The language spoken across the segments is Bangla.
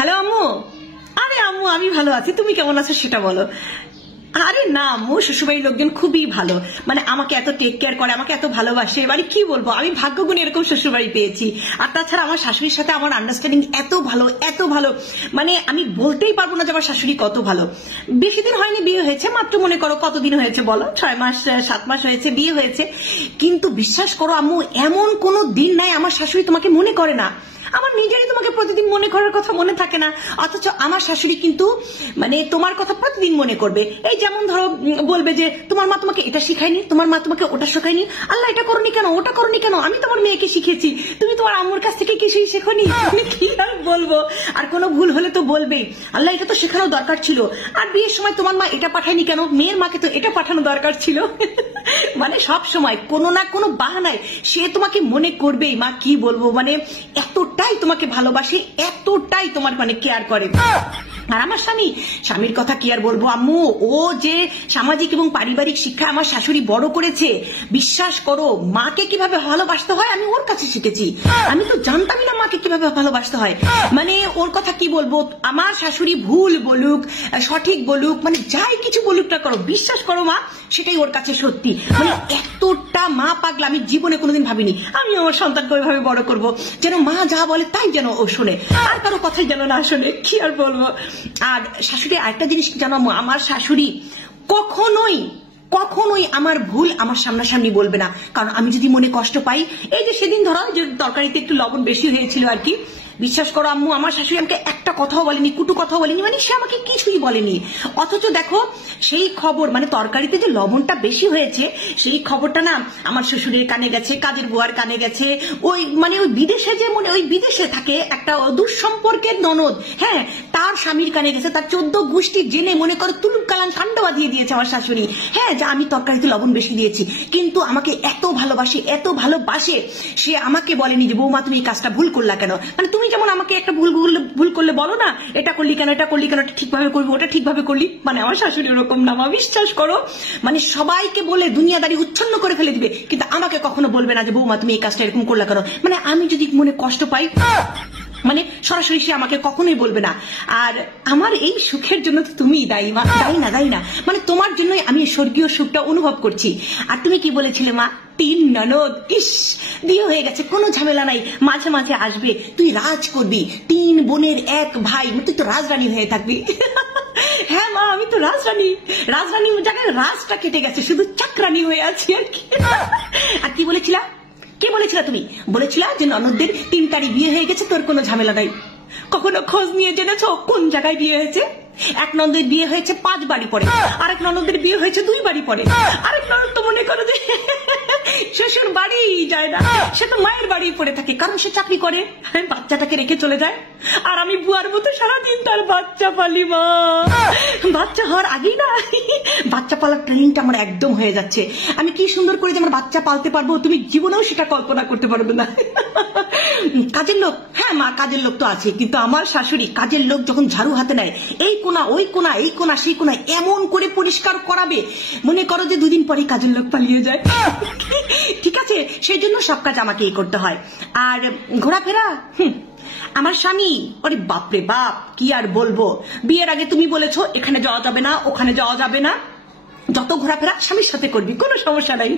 হ্যালো আম্মু। আরে আম্মু আমি ভালো আছি, তুমি কেমন আছো সেটা বলো। আরে না আম্মু, শ্বশুরবাড়ির লোকজন খুবই ভালো, মানে আমাকে এত টেক কেয়ার করে, আমাকে এত ভালোবাসে, মানে কি বলবো, আমি ভাগ্যগুণী এরকম শ্বশুরবাড়ি পেয়েছি। আর তাছাড়া আমার শাশুড়ির সাথে আমার আন্ডারস্ট্যান্ডিং এত ভালো এত ভালো, মানে আমি বলতেই পারবো না যে আমার শাশুড়ি কত ভালো। বেশি দিন হয়নি বিয়ে হয়েছে, মাত্র মনে করো কতদিন হয়েছে বলো, 6 মাস 7 মাস হয়েছে বিয়ে হয়েছে, কিন্তু বিশ্বাস করো আম্মু এমন কোনো দিন নাই আমার শাশুড়ি তোমাকে মনে করে না। আমার নিজেরই তোমাকে প্রতিদিন মনে করার কথা মনে থাকে না, অথচ আমার শাশুড়ি কিন্তু মানে তোমার কথা প্রতিদিন মনে করবে। এই যেমন ধরো বলবে যে তোমার মা তোমাকে এটা শিখায়নি, তোমার মা তোমাকে ওটা শেখায়নি, আল্লাহ এটা করনি কেন, ওটা করনি কেন, আমি তোমার মেয়েকে শিখেছি, তুমি তোমার আম্মুর কাছ থেকে কিছুই শেখনি। কি আর বলবো, আর কোনো ভুল হলে তো বলবেই, আল্লাহ এটা তো শেখানো দরকার ছিল, আর বিয়ের সময় তোমার মা এটা পাঠায়নি কেন, মেয়ের মাকে তো এটা পাঠানো দরকার ছিল। মানে সব সময় কোনো না কোনো বাহানায় সে তোমাকে মনে করবেই। মা কি বলবো, মানে এতটাই তোমাকে ভালোবাসে, এতটাই তোমার মানে কেয়ার করে। আর আমার স্বামীর কথা কি আর বলবো আম্মু, ও যে সামাজিক এবং পারিবারিক শিক্ষা আমার শাশুড়ি বড় করেছে, বিশ্বাস করো মাকে কিভাবে ভালোবাসতে হয় আমি ওর কাছে শিখেছি। আমি তো জানতামই না মাকে কিভাবে ভালোবাসতে হয়। মানে ওর কথা কি বলবো, আমার শাশুড়ি ভুল বলুক সঠিক বলুক, মানে যাই কিছু বলুক না করো, বিশ্বাস করো মা সেটাই ওর কাছে সত্যি। মানে এতটা মা পাগলা আমি জীবনে কোনোদিন ভাবিনি। আমি আমার সন্তানকে ওইভাবে বড় করব যেন মা যা বলে তাই যেন ও শোনে, আর কারো কথাই যেন না শোনে। কি আর বলবো। আর শাশুড়ি আরেকটা জিনিস জানো, আমার শাশুড়ি কখনোই আমার ভুল আমার সামনাসামনি বলবে না, কারণ আমি যদি মনে কষ্ট পাই, এই যে সেদিন ধরো যে তরকারিতে একটু লবণ বেশি হয়েছিল আর কি, বিশ্বাস করো আম্মু আমার শাশুড়ি আমাকে একটা কথাও বলেনি, কুটু কথাও বলেনি, মানে সে আমাকে কিছুই বলেনি। অথচ দেখো সেই খবর, মানে তরকারিতে যে লবণটা বেশি হয়েছে সেই খবরটা না আমার শ্বশুরের কানে গেছে, কাজের বুয়ার কানে গেছে, ওই মানে ওই বিদেশে যে মনে ওই বিদেশে থাকে একটা দুঃসম্পর্কের ননদ, হ্যাঁ তার স্বামীর কানে গেছে, তার 14 গোষ্ঠী জেনে মনে করো তুলুক কালান কাণ্ড বাঁধিয়ে দিয়েছে আমার শাশুড়ি। হ্যাঁ যে আমি তরকারিতে লবণ বেশি দিয়েছি, কিন্তু আমাকে এত ভালোবাসে সে আমাকে বলেনি যে বৌমা তুমি এই কাজটা ভুল করলা কেন। মানে তুমি যেমন আমাকে একটা ভুল করলে বলো না, এটা করলি কেন, এটা করলি কেন, এটা ঠিকভাবে করবি, ওটা ঠিকভাবে করলি, মানে আমার শাশুড়ি ওরকম না মা, বিশ্বাস করো। মানে সবাইকে বলে দুনিয়াদারি উচ্ছন্ন করে ফেলে দিবে, কিন্তু আমাকে কখনো বলবে না যে বৌমা তুমি এই কাজটা এরকম করলা কেন। মানে আমি যদি মনে কষ্ট পাই, মানে সরাসরি সে আমাকে কখনোই বলবে না। আর আমার এই সুখের জন্য তো তুমিই দায়ী মা, দায়ী না, মানে তোমার জন্যই আমি স্বর্গীয় সুখটা অনুভব করছি। আর তুমি কি বলেছিলে মা, 3 ননদ, ইস বিয়ে হয়ে গেছে কোনো ঝামেলা নাই, মাঝে মাঝে আসবে, তুই রাজ করবি, 3 বোনের 1 ভাই, তুই তো রাজরানী হয়ে থাকবি। হ্যাঁ মা আমি তো রাজরানীর জায়গায় রাজটা কেটে গেছে, শুধু চাকরানী হয়ে আছি আর কি। আর কি বলেছিলা তুমি, বলেছিলা যে ননদদের 3 তারিখ বিয়ে হয়ে গেছে, তোর কোনো ঝামেলা নাই। কখনো খোঁজ নিয়ে জেনেছো কোন জায়গায় বিয়ে হয়েছে? এক ননদের বিয়ে হয়েছে 5 বাড়ি পরে, আরেক ননদের বিয়ে হয়েছে 2 বাড়ি পরে, আরেক ননদ তো মনে করো যে শ্বশুর বাড়ি যায় না, সে তো মায়ের বাড়ি পড়ে থাকে, কারণ সে চাকরি করে, বাচ্চাটাকে রেখে চলে যায়। আর আমি বুয়ার মতো সারাদিন তার বাচ্চা পালি মা, বাচ্চা হওয়ার আগেই না বাচ্চা পালার ট্রেনিংটা আমার একদম হয়ে যাচ্ছে। আমি কি সুন্দর করে যে আমার বাচ্চা পালতে পারবো তুমি জীবনেও সেটা কল্পনা করতে পারবে না। কাজের লোক, হ্যাঁ মা কাজের লোক তো আছে, কিন্তু আমার শাশুড়ি কাজের লোক যখন ঝাড়ু হাতে নেয়, এই কোনা ওই কোনা এই কোনা সেই কোনা এমন করে পরিষ্কার করাবে, মনে করো যে 2 দিন পরে কাজের লোক পালিয়ে যায়। ঠিক আছে, সেই জন্য সব কাজ আমাকেই করতে হয়। আর ঘোরাফেরা, আমার স্বামী ওরে বাপরে বাপ কি আর বলবো, বিয়ের আগে তুমি বলেছো এখানে যাওয়া যাবে না ওখানে যাওয়া যাবে না, যত ঘোরাফেরা স্বামীর সাথে করবি কোনো সমস্যা নাই।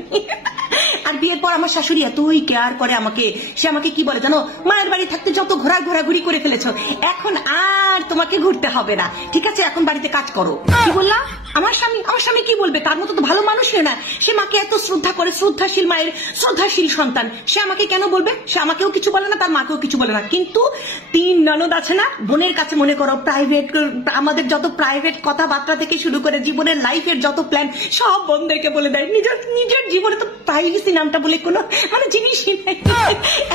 আর বিয়ের পর আমার শাশুড়ি এতই কেয়ার করে আমাকে, সে আমাকে কি বলে জানো, মায়ের বাড়ি থাকতে যত ঘোরাঘুরি করে ফেলেছো, এখন আর তোমাকে ঘুরতে হবে না, ঠিক আছে এখন বাড়িতে কাজ করো। কি বললাম? আমার স্বামী কি বলবে, তার মতো তো ভালো মানুষ না, সে মাকে এত শ্রদ্ধা করে, শ্রদ্ধাশীল মায়ের শ্রদ্ধাশীল সন্তান, সে আমাকে কেন বলবে? সে আমাকেও কিছু বলে না, তার মাকেও কিছু বলে না, কিন্তু 3 ননদ আছে না, বোনের কাছে মনে করো প্রাইভেট, আমাদের যত প্রাইভেট কথাবার্তা থেকে শুরু করে জীবনের লাইফের যত প্ল্যান সব বোনদেরকে বলে দেয়। নিজের জীবনে তো প্রাইভেসি নামটা বলে কোনো মানে জিনিসই নাই।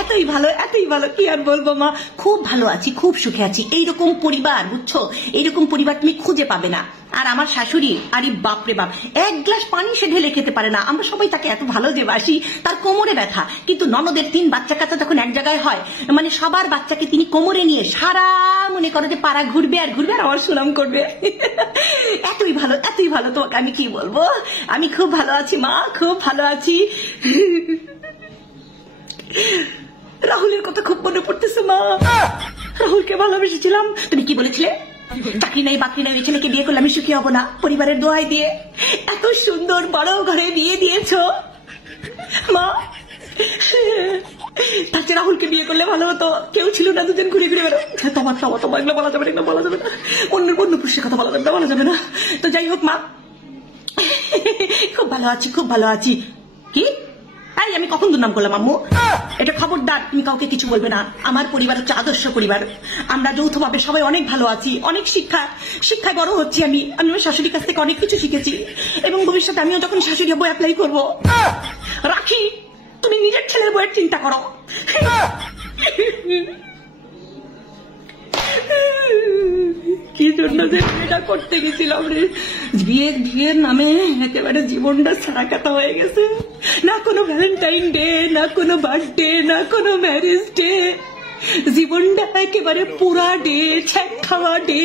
এতই ভালো কি আর বলবো মা, খুব ভালো আছি, খুব সুখে আছি। এইরকম পরিবার বুঝছো, এইরকম পরিবার তুমি খুঁজে পাবে না। আর আমার শাশুড়ি আরে বাপরে বাপ, 1 গ্লাস পানি সে ঢেলে খেতে পারে না, আমরা সবাই তাকে এত ভালো যে বাসি, তার কোমরে ব্যথা, কিন্তু ননদের 3 বাচ্চা কাচ্চা যখন এক জায়গায় হয়, মানে সবার বাচ্চাকে তিনি কোমরে নিয়ে সারা মনে করে যে পাড়া ঘুরবে আর আমার সুনাম করবে। এতই ভালো তোমাকে আমি কি বলবো, আমি খুব ভালো আছি মা, খুব ভালো আছি। রাহুলের কথা খুব মনে পড়তেছে মা। রাহুলকে ভালোবেসেছিলাম। তুমি কি বলেছিলে? চাকরি নাই বাকরি নাই, ওই ছেলেকে বিয়ে করলে আমি সুখী হব না। পরিবারের দোহাই দিয়ে এত সুন্দর বড় ঘরে বিয়ে দিয়েছো মা। তার চেয়ে রাহুলকে বিয়ে করলে ভালো হতো, কেউ ছিল না, দুজন ঘুরে ঘুরে বেরো। তোমার এগুলো বলা যাবে না, এগুলো বলা যাবে না, অন্য পুরুষের কথা বলা যাবে না। তো যাই হোক মা, খুব ভালো আছি, খুব ভালো আছি। কি আমি কখন দুর্নাম করলাম আম্মু? এটা খবরদার, তুমি কাউকে কিছু বলবে না। আমার পরিবার হচ্ছে আদর্শ পরিবার, আমরা যৌথভাবে সবাই অনেক ভালো আছি, অনেক শিক্ষায় বড় হচ্ছি। আমি আমার শাশুড়ির কাছ থেকে অনেক কিছু শিখেছি এবং ভবিষ্যতে আমিও যখন শাশুড়ি হবো অ্যাপ্লাই করবো। রাখি, তুমি নিজের ছেলের বইয়ের চিন্তা করো। কি জন্য যে বিয়েটা করতে গেছিলাম রে, বিয়ের নামে একেবারে জীবনটা ছাড়াকাটা হয়ে গেছে। না কোনো ভ্যালেন্টাইন ডে, না কোনো বার্থডে, না কোনো ম্যারেজ ডে, জীবনটা একেবারে পুরা ডে, ছ্যাক খাওয়া ডে,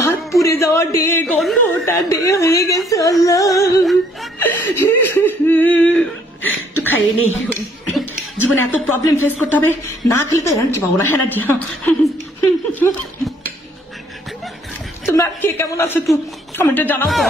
ভাত পুড়ে যাওয়া ডে, গন্ধ ওটা ডে হয়ে গেছে। আল্লাহ, একটু খাইয়ে নেই, জীবনে এত প্রবলেম ফেস করতে হবে, না খেলে তো এনার্জি পাবো না। এনার্জি তোমরা কে কেমন আছো একটু কমেন্টে জানাও তো।